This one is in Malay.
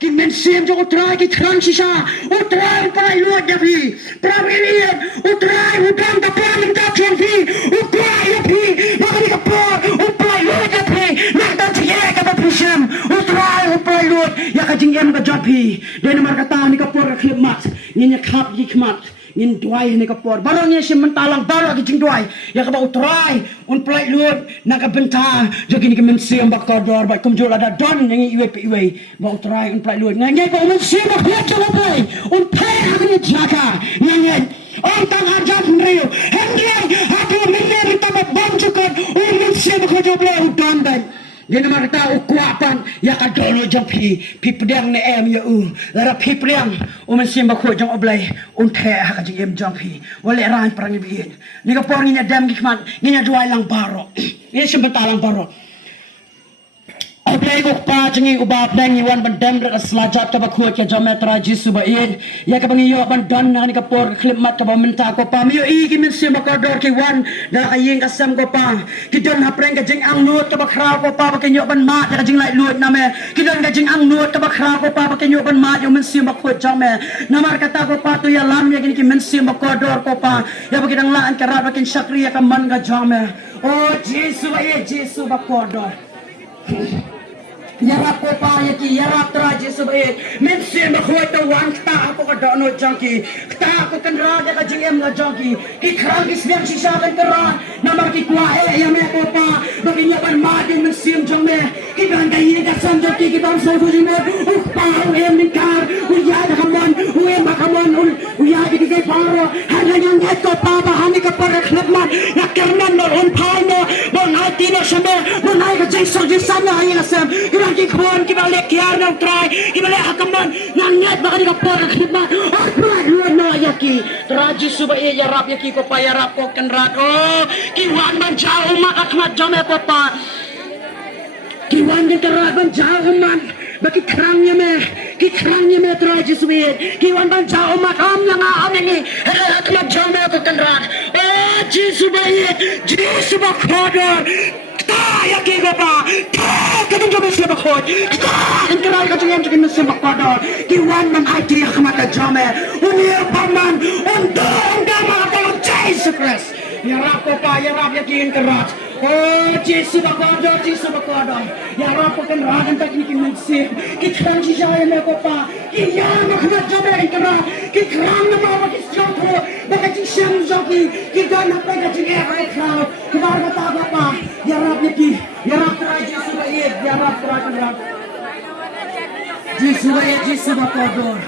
कि मेंसियम जो उतराय की transition uterai upai luat davi pramilian uterai udang kapal mendapat vi upai davi makani kapal upai luat davi nak dan tiada kata pusam uterai upai luat ya kajing em ka davi dan markata ni kapal khidmat ni khap hikmat nin duai ni kapor barang ye sim mentalang barang ki jing duai ya ka ba utrai un plai lut na ka benta jo kini ke mensiam ba kodor ba kum jula da don ngi iwe pe iwe ba utrai un plai lut ngai ba mensiam ba khia jo ba un plai ha ni jaka ngai on tang arjat nriu hengi hatu minne minta ba bom jukot un mensiam ba jo ba udon dan dia nama kata ukuapan ya kadolo jam pi pedang ne em ya lara pi pedang mensim ba kho jam oblai the ha ka em jam pi wale ran perang bien ni ka por ni dam gikman ni dua lang baro ni sebentar lang baro oblai ko pa jingi ubab nang ni wan bandam ra slajat ka ba kho ke jam tra jisu ba yen ya ka bangi yo ban don ni ka por klip mat ka ba minta ko pa mi yo i ki mensim ba kodor ki wan da ayeng asam ko pa ki don ha preng ka jing ang nuot ka ba khrau ko pa ba ke nyo ban ma ka jing lai luot na me ki don ka jing ang nuot ka ba khrau ko pa ba ke nyo ban ma yo mensim ba kho jam me namar kata ko pa tu ya lam ya ki mensim ba kodor ko pa ya ba kidang laan ka ra ba kin shakriya ka man ga jam me oh jisu ba ye jisu ba kodor yarap ko pa yaki yarap tra jisu ba mensim ba khoi to wan ta ko ka dono janki ta ko kan ra ka jing em ga janki ki khral ki snem shisha kan kara namar ki kwa ya me ko pa ba ki yaban ma din mensim jang me ki ban dai ni ka sam janki ki ban so so jing mo pa em ni kar u ya da kamon u em ba kamon u ya ki ke paro han yang net ko pa ba han ka par khlap ma na kernan no on phai no bon ai ti no shame bon ai ka jing so jing sam na ai na sam ki khon ki balik kiar na try ki balik hakaman nang net baka ni kapor khidma akbar luan no yaki traji suba e yarap yaki ko pa yarap ko kenrat oh ki wan man jao ma akhmat jame ko pa ki wan din kerat ban jao man baki krangnya me traji suba ki wan ban jao ma kam langa amengi akhmat jame ko kenrat eh ji suba khodor ta ya ki ba ta kadang jo mesle bakhot ta intrai ka jeng jeng mesle bakwador ki wan man ai ti khmat jame unir paman undang ma ta Jesus Christ ya rap ko pa ya rap ya ki kerat oh Jesus bakwador ya rap ko kan ragan tak ni mesle ki khang ji jaye me ko pa ki ya ma khmat jame kerat ki krang na ma ki stro baka ji sham joki ki dan ha pa ka jeng ai khao ki bar ka ta pa ya rap try Jesus ba ye ya rap try kan rap Jesus ba kodor